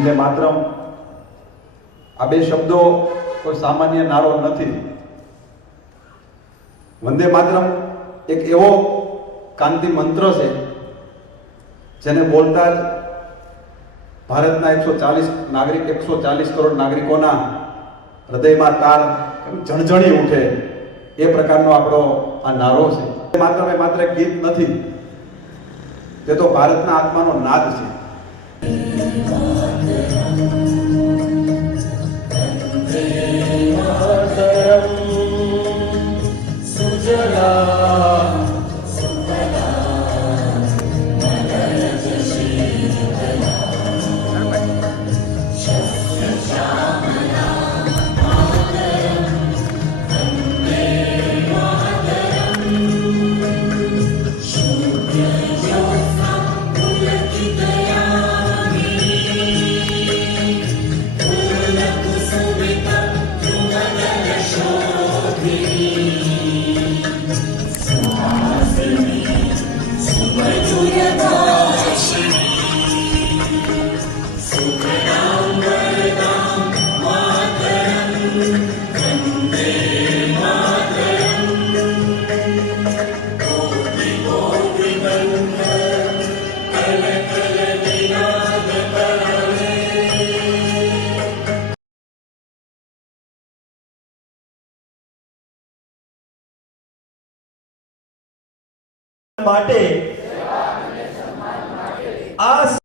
વંદે માતરમ આ બે શબ્દો કોઈ સામાન્ય નારો નથી. વંદે માતરમ એક એવો કાંતિ મંત્ર છે જેને બોલતા જ ભારતના 140 કરોડ નાગરિકોના હૃદયમાં તાર ઝણઝણી ઉઠે એ પ્રકારનો આપણો આ નારો છે. માત્ર એક ગીત નથી, તે તો ભારતના આત્માનો નાદ છે. માટે આ